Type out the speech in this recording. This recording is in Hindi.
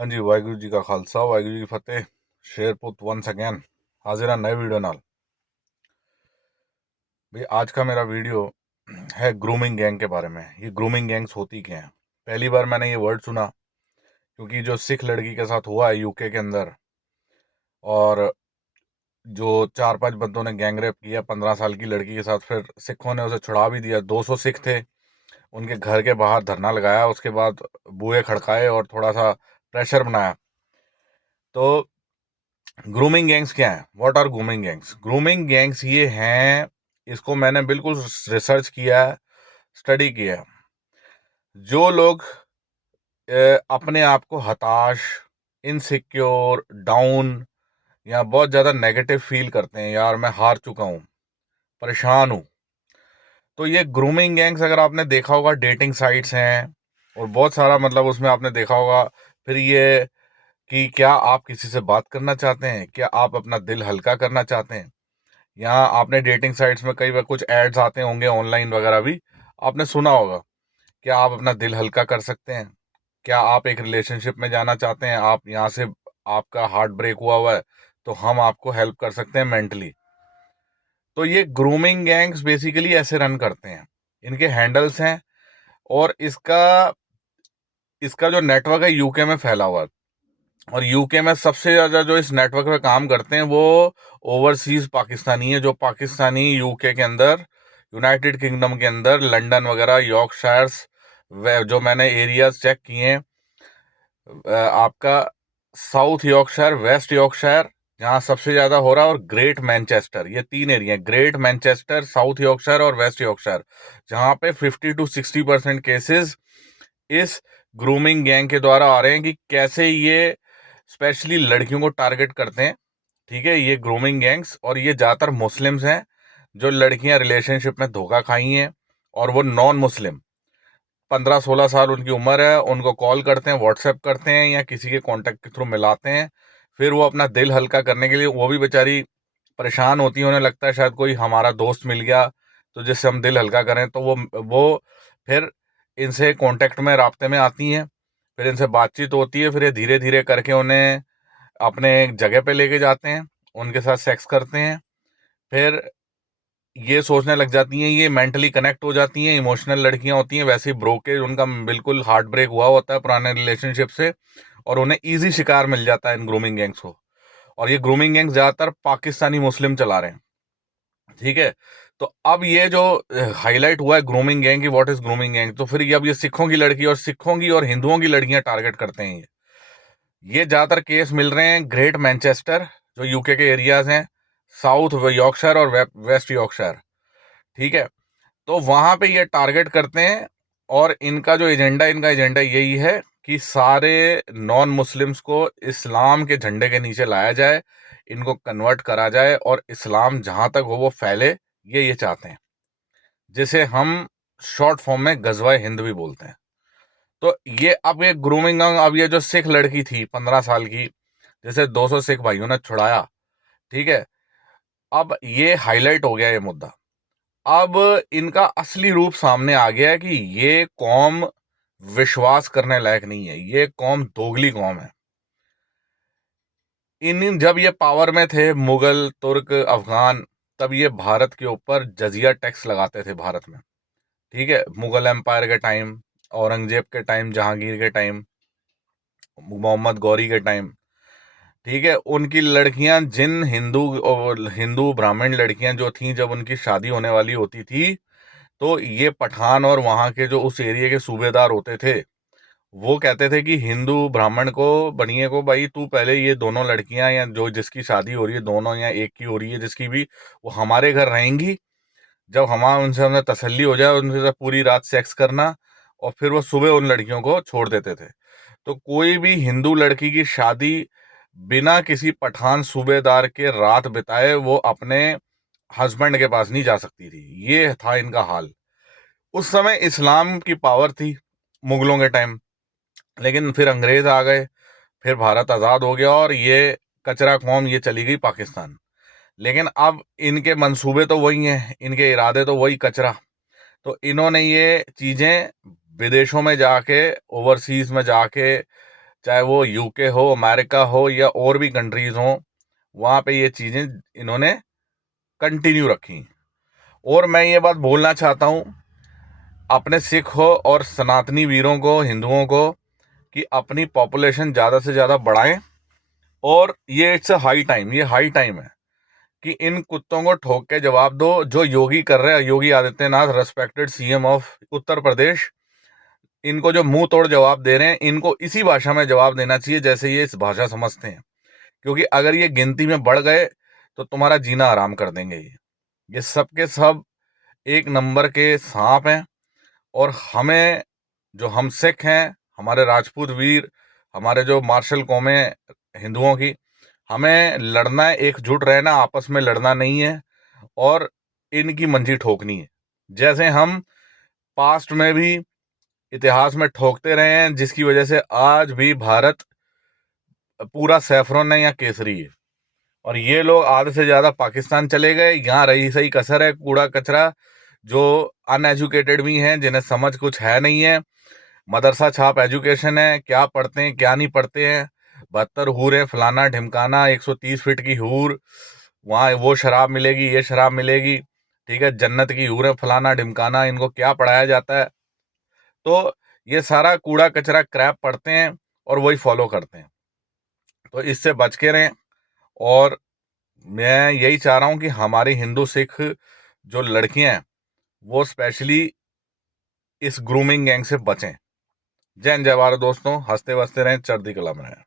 हाँ जी, वाहिगुरू जी का खालसा वाहिगुरू जी की फतेह। शेरपुत वंस अगेन हाजिर नए वीडियो नाल। भाई आज का मेरा वीडियो है ग्रूमिंग गैंग के बारे में। ये ग्रूमिंग गैंग्स होती क्या हैं? पहली बार मैंने ये वर्ड सुना क्योंकि जो सिख लड़की के साथ हुआ है यूके के अंदर, और जो 4-5 बंदों ने गैंग रेप किया 15 साल की लड़की के साथ, फिर सिखों ने उसे छुड़ा भी दिया। 200 सिख थे, उनके घर के बाहर धरना लगाया, उसके बाद बुए खड़काए और थोड़ा सा प्रेशर बनाया। तो ग्रूमिंग गैंग्स क्या है? What are grooming gangs? Grooming gangs ये हैं, इसको मैंने बिल्कुल रिसर्च किया है, स्टडी किया है। जो लोग अपने आप को हताश, इनसिक्योर, डाउन या बहुत ज़्यादा नेगेटिव फील करते हैं, यार मैं हार चुका हूँ, परेशान हूँ, तो ये ग्रूमिंग गैंग्स, अगर आपने देखा होगा, डेटिंग साइट्स हैं और बहुत सारा, मतलब उसमें आपने देखा होगा। फिर ये कि क्या आप किसी से बात करना चाहते हैं, क्या आप अपना दिल हल्का करना चाहते हैं। यहाँ आपने डेटिंग साइट्स में कई बार कुछ एड्स आते होंगे ऑनलाइन वगैरह भी, आपने सुना होगा। क्या आप अपना दिल हल्का कर सकते हैं? क्या आप एक रिलेशनशिप में जाना चाहते हैं, आप यहाँ से, आपका हार्ट ब्रेक हुआ है, तो हम आपको हेल्प कर सकते हैं मेंटली। तो ये ग्रूमिंग गैंग्स बेसिकली ऐसे रन करते हैं, इनके हैंडल्स हैं। और इसका इसका जो नेटवर्क है यूके में फैला हुआ है, और यूके में सबसे ज़्यादा जो इस नेटवर्क पे काम करते हैं वो ओवरसीज पाकिस्तानी है, जो पाकिस्तानी यूके के अंदर, यूनाइटेड किंगडम के अंदर, लंदन वगैरह, यॉर्कशायर्स, जो मैंने एरियाज चेक किए हैं, आपका साउथ यॉर्कशायर, वेस्ट यॉर्कशायर जहाँ सबसे ज़्यादा हो रहा है, और ग्रेट मैनचेस्टर, ये 3 एरिया हैं, ग्रेट मैनचेस्टर, साउथ यॉर्कशायर और वेस्ट यॉर्कशायर, जहाँ पे 50 to 60% केसेस इस ग्रूमिंग गैंग के द्वारा आ रहे हैं। कि कैसे ये स्पेशली लड़कियों को टारगेट करते हैं, ठीक है, ये ग्रूमिंग गैंग्स। और ये ज़्यादातर मुस्लिम्स हैं, जो लड़कियां रिलेशनशिप में धोखा खाई हैं, और वो नॉन मुस्लिम, 15-16 साल उनकी उम्र है, उनको कॉल करते हैं, व्हाट्सएप करते हैं, या किसी के कांटेक्ट के थ्रू मिलाते हैं। फिर वो अपना दिल हल्का करने के लिए, वो भी बेचारी परेशान होती है, उन्हें लगता है शायद कोई हमारा दोस्त मिल गया तो जिससे हम दिल हल्का करें, तो वो फिर इनसे कांटेक्ट में, राब्ते में आती हैं। फिर इनसे बातचीत होती है, फिर ये धीरे धीरे करके उन्हें अपने एक जगह पे लेके जाते हैं, उनके साथ सेक्स करते हैं। फिर ये सोचने लग जाती हैं, ये मेंटली कनेक्ट हो जाती हैं, इमोशनल लड़कियां होती हैं, वैसे ही ब्रोकेज, उनका बिल्कुल हार्ट ब्रेक हुआ होता है पुराने रिलेशनशिप से, और उन्हें इजी शिकार मिल जाता है इन ग्रूमिंग गैंग्स को। और ये ग्रूमिंग गैंग्स ज्यादातर पाकिस्तानी मुस्लिम चला रहे हैं, ठीक है। तो अब ये जो हाईलाइट हुआ है ग्रूमिंग गैंग की, व्हाट इज ग्रूमिंग गैंग, तो फिर ये अब ये सिखों की लड़की और सिखों की और हिंदुओं की लड़कियां टारगेट करते हैं। ये ज्यादातर केस मिल रहे हैं ग्रेट मैनचेस्टर, जो यूके के एरियाज हैं, साउथ यॉर्कशायर और वेस्ट यॉर्कशायर, ठीक है। तो वहां पे ये टारगेट करते हैं, और इनका एजेंडा यही है कि सारे नॉन मुस्लिम्स को इस्लाम के झंडे के नीचे लाया जाए, इनको कन्वर्ट करा जाए, और इस्लाम जहां तक हो वो फैले, ये चाहते हैं, जिसे हम शॉर्ट फॉर्म में गजवा हिंद भी बोलते हैं। तो ये अब ये ग्रूमिंग, अब ये जो सिख लड़की थी 15 साल की, जैसे 200 सिख भाइयों ने छुड़ाया, ठीक है, अब ये हाईलाइट हो गया ये मुद्दा। अब इनका असली रूप सामने आ गया है कि ये कौम विश्वास करने लायक नहीं है, ये कौम दोगली कौम है। जब ये पावर में थे, मुगल, तुर्क, अफगान, तब ये भारत के ऊपर जजिया टैक्स लगाते थे भारत में, ठीक है। मुगल एम्पायर के टाइम, औरंगजेब के टाइम, जहांगीर के टाइम, मोहम्मद गौरी के टाइम, ठीक है। उनकी लड़कियां, जिन हिंदू ब्राह्मण लड़कियां जो थीं, जब उनकी शादी होने वाली होती थी, तो ये पठान और वहां के जो उस एरिया के सूबेदार होते थे, वो कहते थे कि हिंदू ब्राह्मण को, बनिए को, भाई तू पहले ये दोनों लड़कियां, या जो जिसकी शादी हो रही है, दोनों या एक की हो रही है, जिसकी भी, वो हमारे घर रहेंगी। जब उनसे हमें तसल्ली हो जाए, उनके साथ पूरी रात सेक्स करना, और फिर वो सुबह उन लड़कियों को छोड़ देते थे। तो कोई भी हिंदू लड़की की शादी बिना किसी पठान सूबेदार के रात बिताए वो अपने हस्बैंड के पास नहीं जा सकती थी। ये था इनका हाल। उस समय इस्लाम की पावर थी, मुगलों के टाइम, लेकिन फिर अंग्रेज आ गए, फिर भारत आज़ाद हो गया, और ये कचरा कौम ये चली गई पाकिस्तान। लेकिन अब इनके मंसूबे तो वही हैं, इनके इरादे तो वही, कचरा। तो इन्होंने ये चीज़ें विदेशों में जाके, ओवरसीज में जाके, चाहे वो यूके हो, अमेरिका हो या और भी कंट्रीज हो, वहाँ पे ये चीज़ें इन्होंने कंटिन्यू रखी। और मैं ये बात बोलना चाहता हूँ अपने सिखों और सनातनी वीरों को, हिंदुओं को, कि अपनी पॉपुलेशन ज़्यादा से ज़्यादा बढ़ाएं। और ये इट्स हाई टाइम, ये हाई टाइम है कि इन कुत्तों को ठोक के जवाब दो जो योगी कर रहे हैं। Yogi Adityanath, respected CM of Uttar Pradesh, इनको जो मुंह तोड़ जवाब दे रहे हैं, इनको इसी भाषा में जवाब देना चाहिए जैसे ये इस भाषा समझते हैं। क्योंकि अगर ये गिनती में बढ़ गए तो तुम्हारा जीना आराम कर देंगे। ये सब के सब एक नंबर के सांप हैं। और हमें, जो हम सिख हैं, हमारे राजपूत वीर, हमारे जो मार्शल कौमें हिंदुओं की, हमें लड़ना है, एकजुट रहना, आपस में लड़ना नहीं है और इनकी मंजी ठोकनी है। जैसे हम पास्ट में भी इतिहास में ठोकते रहे हैं, जिसकी वजह से आज भी भारत पूरा सैफरन है या केसरी है। और ये लोग आधे से ज्यादा पाकिस्तान चले गए, यहाँ रही सही कसर है कूड़ा कचरा, जो अनएजुकेटेड भी हैं, जिन्हें समझ कुछ है नहीं है। मदरसा छाप एजुकेशन है, क्या पढ़ते हैं क्या नहीं पढ़ते हैं। 72 हूर है, फलाना ढिमकाना, 130 फीट की हूर, वहाँ वो शराब मिलेगी, ये शराब मिलेगी, ठीक है, जन्नत की हूर है, फलाना ढिमकाना। इनको क्या पढ़ाया जाता है? तो ये सारा कूड़ा कचरा क्रैप पढ़ते हैं और वही फॉलो करते हैं। तो इससे बच के रहें। और मैं यही चाह रहा हूं कि हमारी हिंदू सिख जो लड़कियां हैं वो स्पेशली इस ग्रूमिंग गैंग से बचें। जय हिंद, जय भारत दोस्तों। हंसते बसते रहें, चढ़ती कला में रहें।